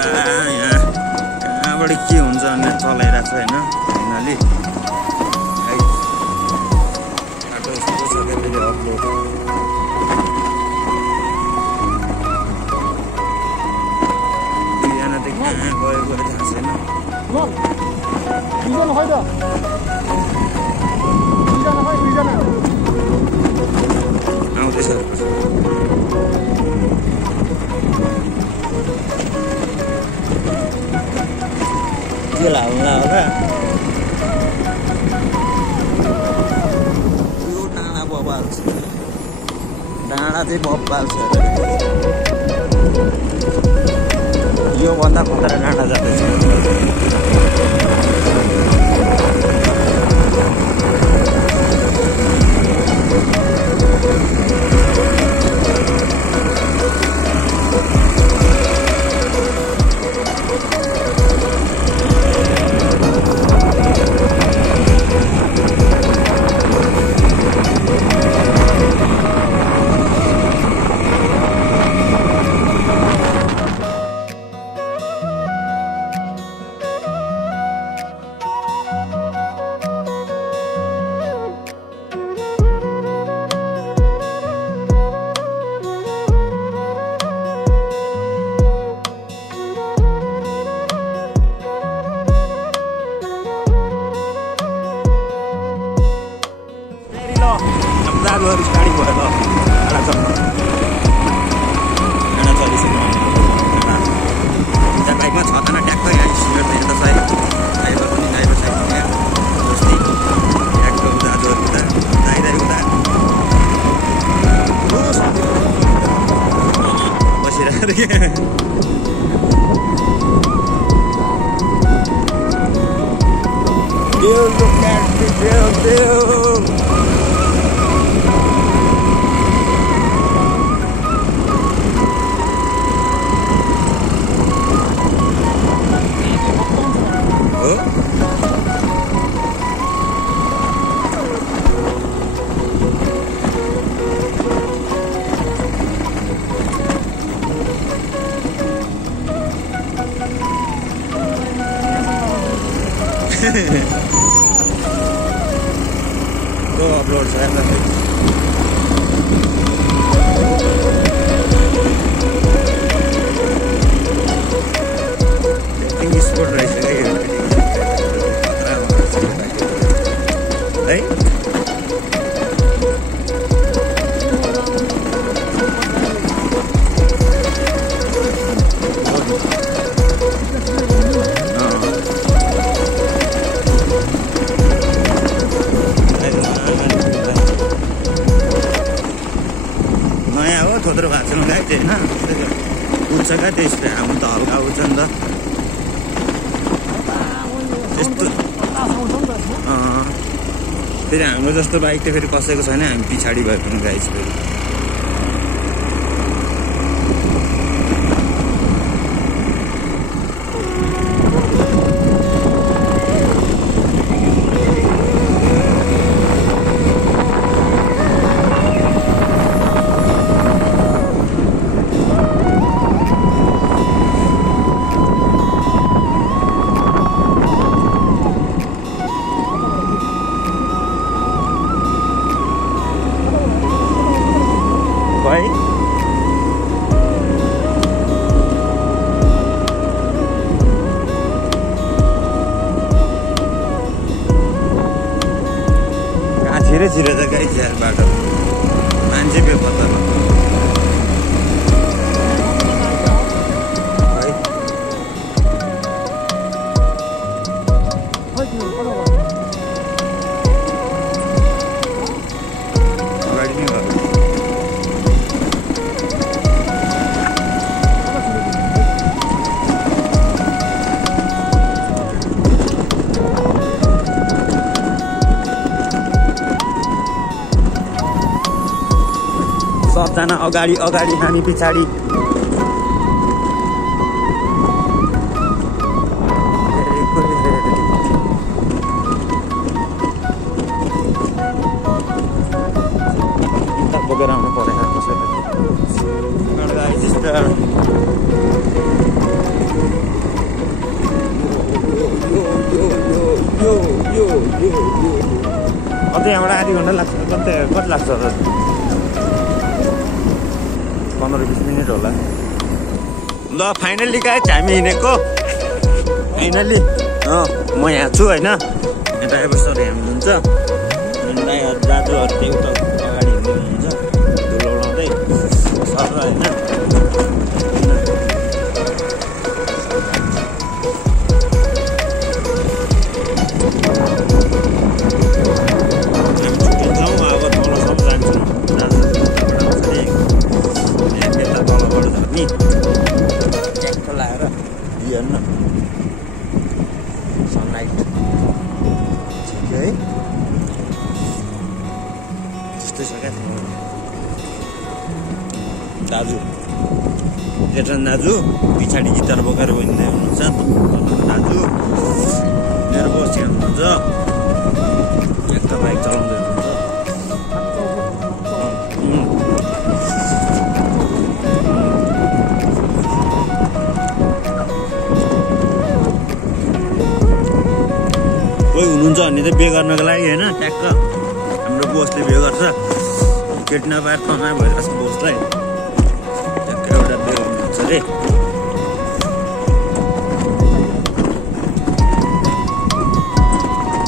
यहाँ कहाँबाट के हुन्छ भनेर चलाइरहेको छ होइन फाइनली बाटो यस्तो छ क्या फेरि अपलोड दुईजना त कहाँ गएको थाहा छैन आउँदैछ के लाउला होला यो डाँडा बबाल छ डाँडा चाहिँ बबाल छ यो भन्दा खतरा डाँडा जाँदैछ दाजुहरू स्टार्टिङ भयो ल डाँडा चढ्न डाँडा चढिसक्नु त्यहाँ बाइकमा छजना ट्याक्कै आइसक्यो त यता साइड ड्राइभर पनि ड्राइभर साइड त्यहाँ जस्तै ट्याक्क दाजुहरू उता दाइदाइ उता बसिरहेको क्या Go upload saya nanti. Tinggi sport race kayak gini. Hey. थोत्रो भएको छैन गाई चाहिँ होइन उठ्छ क्या त्यसले हाम्रो त हल्का उठ्छ नि त त्यस्तो फेरि हाम्रो जस्तो बाइक त फेरि कसैको छैन हामी पछाडि भयो पनि गाई चाहिँ फेरि छिरे छिरे त गाई झ्याल बाटो मान्छे बेपत्ता सबजना अगाडि अगाडि हामी पछाडि बोकेर आउनु परेन कसैले चाहिँ यहाँबाट आधी घन्टा लाग्छ कति लाग्छ होला 15-20 मिनट होला ल फाइनल्ली गाइज हामी हिँडेको फाइनल्ली म यहाँ छु होइन ड्राइभर सर यहाँ हुनुहुन्छ अनि दाजुहरू चाहिँ उता अगाडि हिँड्दै हुनुहुन्छ धुलो उडाउँदै सर होइन ट्याक्क लगाएर हेर्नु सनलाइट ठिकै है त्यस्तै छ क्या दाजु जेठन दाजु पछाडि गिटार बोकेर हिँड्दै हुनुहुन्छ दाजु मेरो बोस यहाँ हुनुहुन्छ एक बाइक चलाउँदै हुनुहुन्छ कोही हुनुहुन्छ भने चाहिँ बे गर्नको लागि होइन ट्याक्क हाम्रो बोसले बे गर्छ केट नपाएर तनाव भइरहेको छ बोसलाई ट्याक्क एउटा बे गर्नुहुन्छ अरे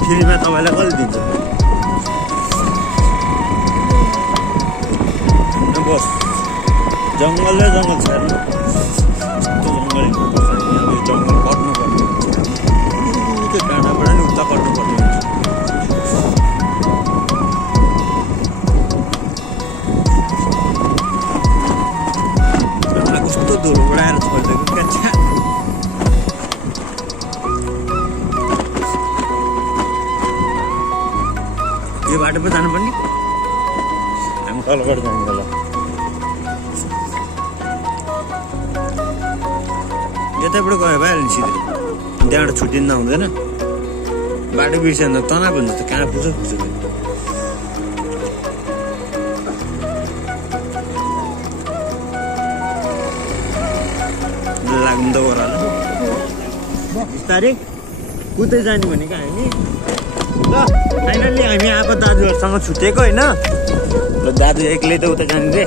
फ्रीमा तपाईँलाई कहिले दिन्छ बोस जङ्गलै जङ्गल छ हेर्नु जङ्गल हिँड्नुपर्छ अब यो जङ्गल कट्नुपर्ने त्यो डाँडाबाट नि उता कट्नुपर्ने हुन्छ कस्तो धुलो उडाएर छोडिदिएको क्या यो बाटो पो जानुपर्ने हामी तलबाट जाने होला यतैबाट गयो भइहाल्यो नि सिधै त्यहाँबाट छुट्टिँदा हुँदैन बाटो बिर्स्यो भने त तनाव हुन्छ त कहाँ पुग्छ लाग्नु त ओह्रालो बिस्तारै कुदै जाने भनेको हामी ल फाइनल्ली हामी अब दाजुहरूसँग छुटेको होइन ल दाजु एक्लै त उता जाने रे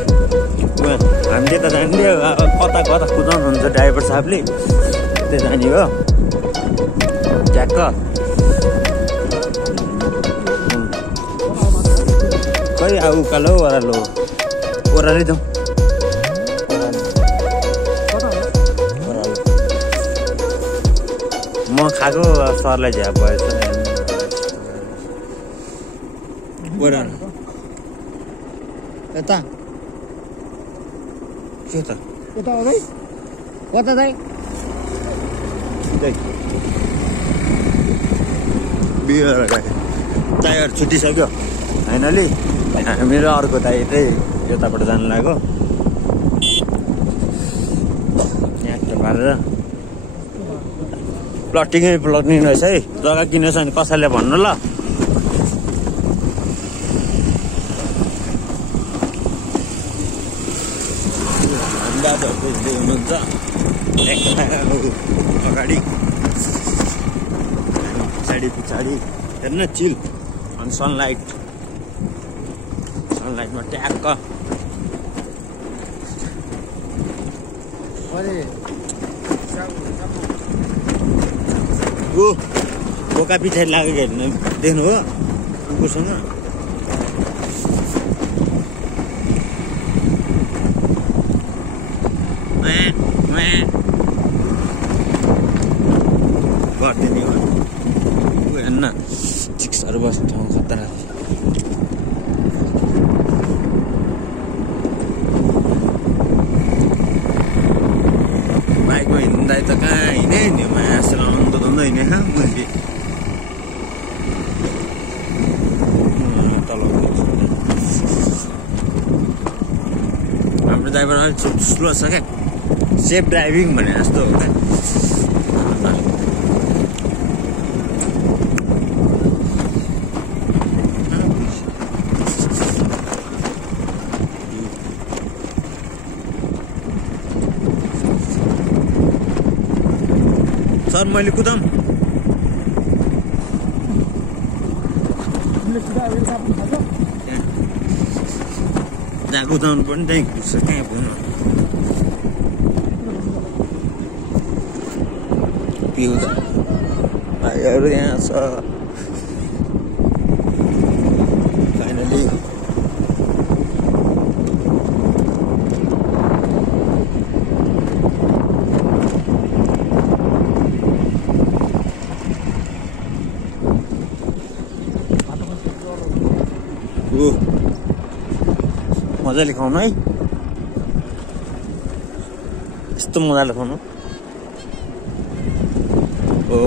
हामीले त जाने रे कता कता कुदाउनुहुन्छ ड्राइभर साहबले त्यही जाने हो ट्याक्क खै अब उकालो ओह्रालो ओह्रालै जाउँ म खाएको सरलाई झ्याप भएछ ओह्रालो यता के त उता आउँदै कता जाइ बियर टायर छुटिसक्यो फाइनली मेरो अर्को दाइ चाहिँ यताबाट जानु लाग्यो यहाँ पारेर प्लटिङ रहेछ है जग्गा किनेछ भने कसैले भन्नु ल दाजुहरूको हुनुहुन्छ अगाडि पछाडि हेर्न चिल अनि सनलाइटमा ट्याक्क बोका पछाडि लागेको हेर्नु देख्नु हो कुकुरसँग गरिदिने हो हेर्न चिक्सहरू बस्ने ठाउँ खतरा बाइकमा हिँड्दा त कहाँ हिँडे नि मासु लाउनु त हिँडे मैले तल हाम्रो ड्राइभर अलिक स्लो छ क्या सेफ ड्राइभिङ भने जस्तो हो क्या सर मैले कुदाम जहाँ कुदाउनु पनि त्यहीँ घुस्छ कहाँ पुग्नु पिउँछ भाइहरू यहाँ छ फाइनली मजाले खाउनु है यस्तो मजाले खाउनु हो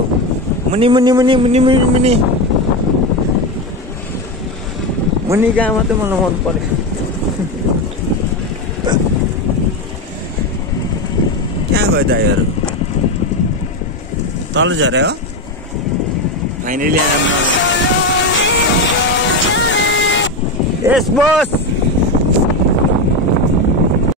मुनि मुनि मुनि मुनि मुनि मुनि मुनि गए मात्रै मलाई मन पर्यो कहाँ गयो दाइहरू तल झरे हो फाइनली आएर यस बस